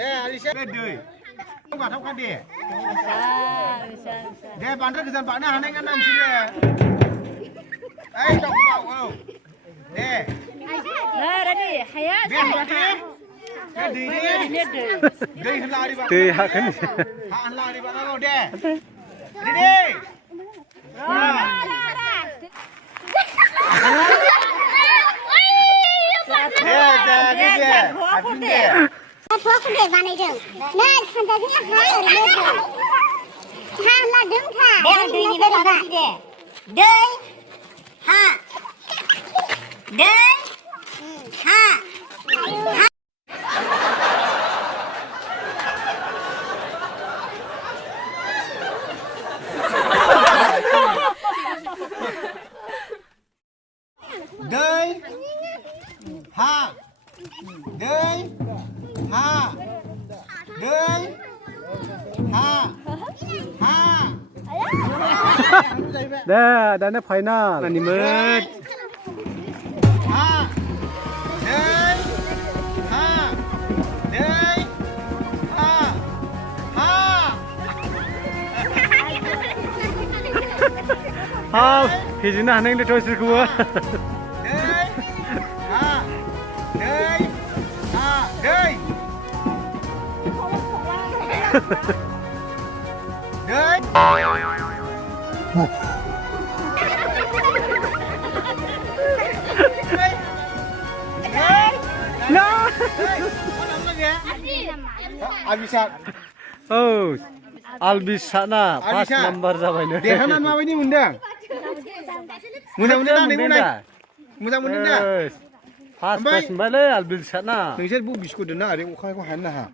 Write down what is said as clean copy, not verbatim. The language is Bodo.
दे आलिसा दै बाथावखा दे दे बांद्राय गोजान बारनो हानाय नङा नोंसोरो ओइ दाउ औ दे रेडि हाया बे दै होला आरिबा दै हागोन हा होला आरिबा नांगौ दे रेडि Phước baनायदों नै सानजाजों हा ओरैनो हा लादों था दैनि बायबा दै हा दै हा दै हा दै ha दै ha ha deh dana final ani mut ha दै ha दै ha ha ha फेजेननो हानाय नंलाथ' बिसोरखौबो दै ha दै ha दै Abisat. Oh, Albisana first number जाबायनो. देरहानानै माबायदि मोनदों? मोजां मोनदों ना नोंलाय? मोजां मोनदों दा? First मोनबायलै Albisana. नोंसोर बबे बिस्कुट दोनना ओरै अखाखौ हानो नाङा।